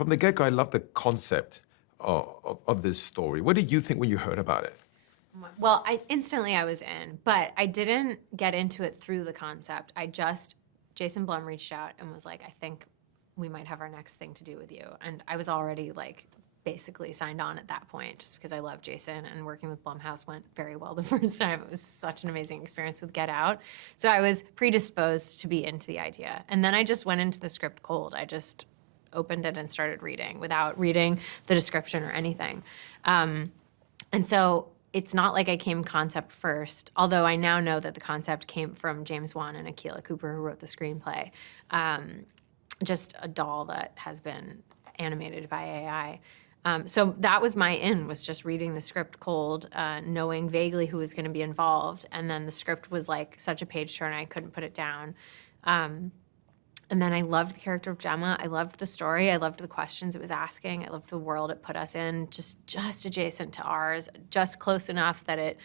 from the get-go, I love the concept of this story. What did you think when you heard about it? Well, instantly I was in, but I didn't get into it through the concept. Jason Blum reached out and was like, I think we might have our next thing to do with you. And I was already like basically signed on at that point just because I love Jason, and working with Blumhouse went very well the first time. It was such an amazing experience with Get Out. So I was predisposed to be into the idea. And then I just went into the script cold. I just opened it and started reading without reading the description or anything. And so it's not like I came concept first, although I now know that the concept came from James Wan and Akilah Cooper, who wrote the screenplay. Just a doll that has been animated by AI. So that was my in, was just reading the script cold, knowing vaguely who was going to be involved. And then the script was like such a page turner, I couldn't put it down. And then I loved the character of Gemma. I loved the story. I loved the questions it was asking. I loved the world it put us in, just adjacent to ours, just close enough that it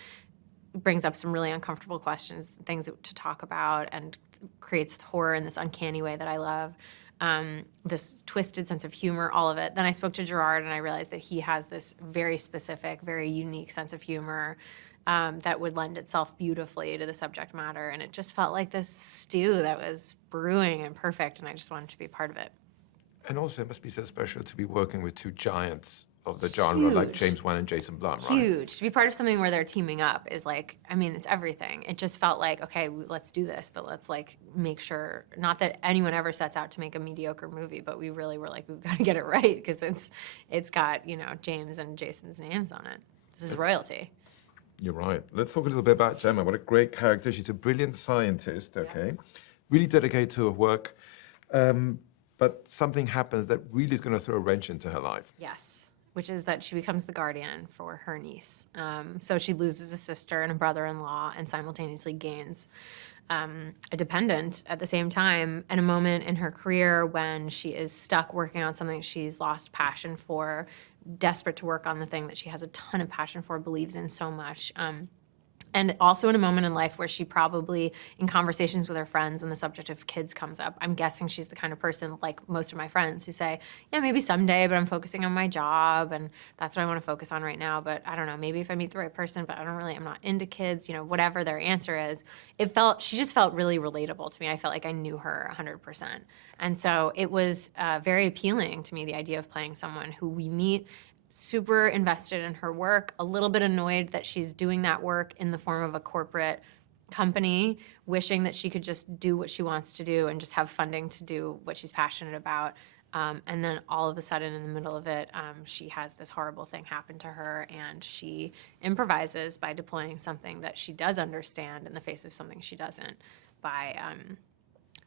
brings up some really uncomfortable questions, things to talk about, and creates horror in this uncanny way that I love. This twisted sense of humor, all of it. Then I spoke to Gerard and I realized that he has this very specific, very unique sense of humor that would lend itself beautifully to the subject matter. And it just felt like this stew that was brewing and perfect, and I just wanted to be part of it. And also, it must be so special to be working with two giants of the genre, like James Wan and Jason Blum, right? Huge. To be part of something where they're teaming up is like, I mean, it's everything. It just felt like, okay, let's do this, but let's like make sure, not that anyone ever sets out to make a mediocre movie, but we really were like, we've got to get it right, because it's got, you know, James and Jason's names on it. This is royalty. You're right. Let's talk a little bit about Gemma. What a great character. She's a brilliant scientist, okay? Really dedicated to her work. But something happens that really is going to throw a wrench into her life. Yes, which is that she becomes the guardian for her niece. So she loses a sister and a brother-in-law and simultaneously gains a dependent at the same time, at a moment in her career when she is stuck working on something she's lost passion for, desperate to work on the thing that she has a ton of passion for, believes in so much. And also in a moment in life where she probably, in conversations with her friends, when the subject of kids comes up, I'm guessing she's the kind of person, like most of my friends, who say, yeah, maybe someday, but I'm focusing on my job, and that's what I want to focus on right now, but I don't know, maybe if I meet the right person, but I'm not into kids, you know, whatever their answer is. She just felt really relatable to me. I felt like I knew her 100%. And so it was very appealing to me, the idea of playing someone who we meet super invested in her work, a little bit annoyed that she's doing that work in the form of a corporate company, wishing that she could just do what she wants to do and just have funding to do what she's passionate about. And then all of a sudden in the middle of it, she has this horrible thing happen to her, and she improvises by deploying something that she does understand in the face of something she doesn't, by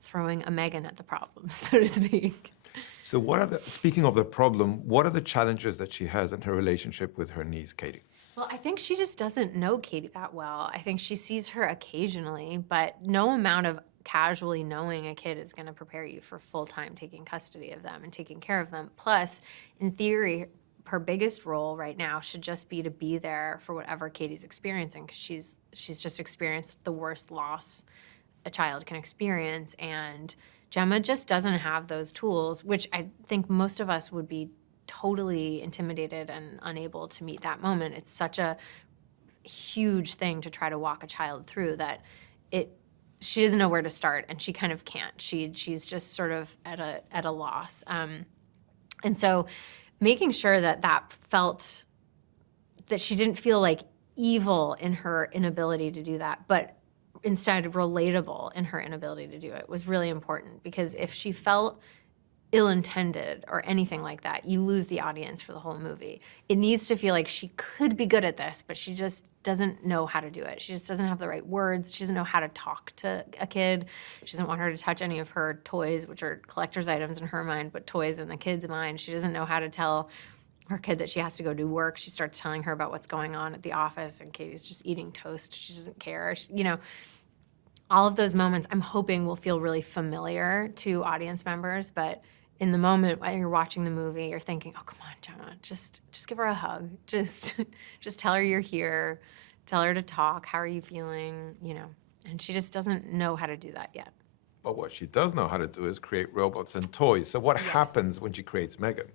throwing a M3GAN at the problem, so to speak. So speaking of the problem, what are the challenges that she has in her relationship with her niece, Katie? Well, I think she just doesn't know Katie that well. I think she sees her occasionally, but no amount of casually knowing a kid is going to prepare you for full-time taking custody of them and taking care of them. Plus, in theory, her biggest role right now should just be to be there for whatever Katie's experiencing, because she's just experienced the worst loss a child can experience, and Gemma just doesn't have those tools, which I think most of us would be totally intimidated and unable to meet that moment. It's such a huge thing to try to walk a child through that she doesn't know where to start, and she kind of can't. She's just sort of at a loss. And so making sure that she didn't feel like evil in her inability to do that, but instead relatable in her inability to do it, was really important, because if she felt ill-intended or anything like that, you lose the audience for the whole movie. It needs to feel like she could be good at this, but she just doesn't know how to do it. She just doesn't have the right words. She doesn't know how to talk to a kid. She doesn't want her to touch any of her toys, which are collector's items in her mind, but toys in the kid's mind. She doesn't know how to tell her kid that she has to go do work. She starts telling her about what's going on at the office, and Katie's just eating toast. She doesn't care. You know, all of those moments I'm hoping will feel really familiar to audience members, but in the moment while you're watching the movie, you're thinking, oh, come on, Gemma, just give her a hug. Just tell her you're here. Tell her to talk. How are you feeling? You know, and she just doesn't know how to do that yet. But what she does know how to do is create robots and toys. So what Yes. happens when she creates M3GAN?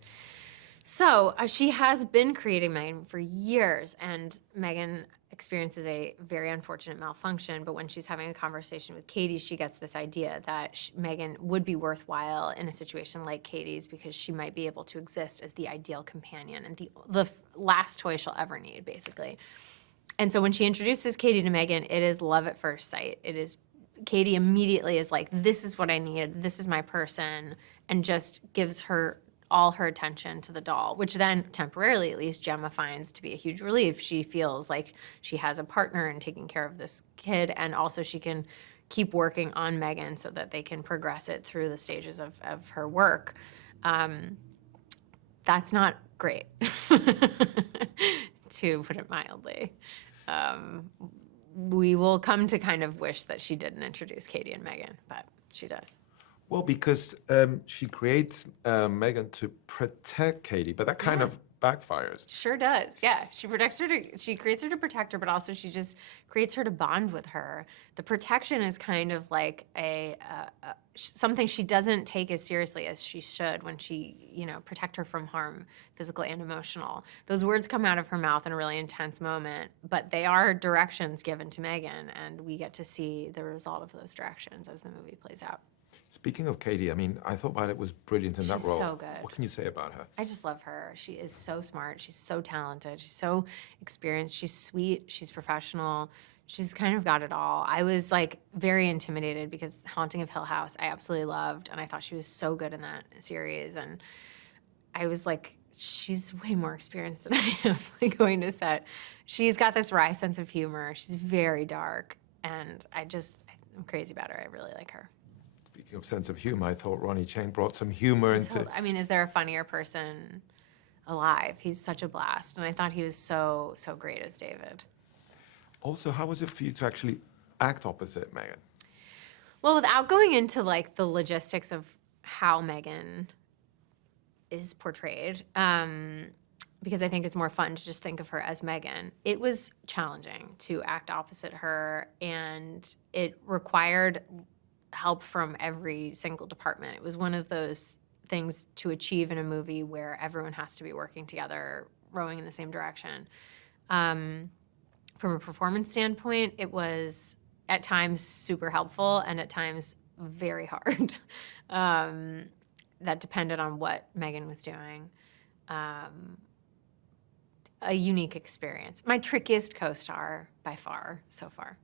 So she has been creating M3GAN for years, and M3GAN experiences a very unfortunate malfunction. But when she's having a conversation with Katie, she gets this idea that M3GAN would be worthwhile in a situation like Katie's because she might be able to exist as the ideal companion and the last toy she'll ever need, basically. And so when she introduces Katie to M3GAN, it is love at first sight. It is Katie immediately is like, this is what I need, this is my person, and just gives her all her attention to the doll, which then temporarily at least Gemma finds to be a huge relief. She feels like she has a partner in taking care of this kid, and also she can keep working on M3GAN so that they can progress it through the stages of her work. That's not great, to put it mildly. We will come to kind of wish that she didn't introduce Katie and M3GAN, but she does. Well, because she creates M3GAN to protect Katie, but that kind of backfires. Sure does. Yeah, she protects her she creates her to protect her, but also she just creates her to bond with her. The protection is kind of like something she doesn't take as seriously as she should when she, protect her from harm, physical and emotional. Those words come out of her mouth in a really intense moment, but they are directions given to M3GAN, and we get to see the result of those directions as the movie plays out. Speaking of Katie, I mean, I thought Violet was brilliant in that role. She's so good. What can you say about her? I just love her. She is so smart. She's so talented. She's so experienced. She's sweet. She's professional. She's kind of got it all. I was like very intimidated because Haunting of Hill House I absolutely loved, and I thought she was so good in that series. And I was like, she's way more experienced than I am, like going to set. She's got this wry sense of humor. She's very dark, and I'm crazy about her. I really like her. Speaking of sense of humor, I thought Ronnie Chang brought some humor into... I mean, is there a funnier person alive? He's such a blast, and I thought he was so great as David. Also, how was it for you to actually act opposite M3GAN? Well, without going into like the logistics of how M3GAN is portrayed, because I think it's more fun to just think of her as M3GAN, it was challenging to act opposite her, and it required help from every single department. It was one of those things to achieve in a movie where everyone has to be working together, rowing in the same direction. From a performance standpoint, it was at times super helpful and at times very hard. That depended on what M3GAN was doing. A unique experience. My trickiest co-star by far so far.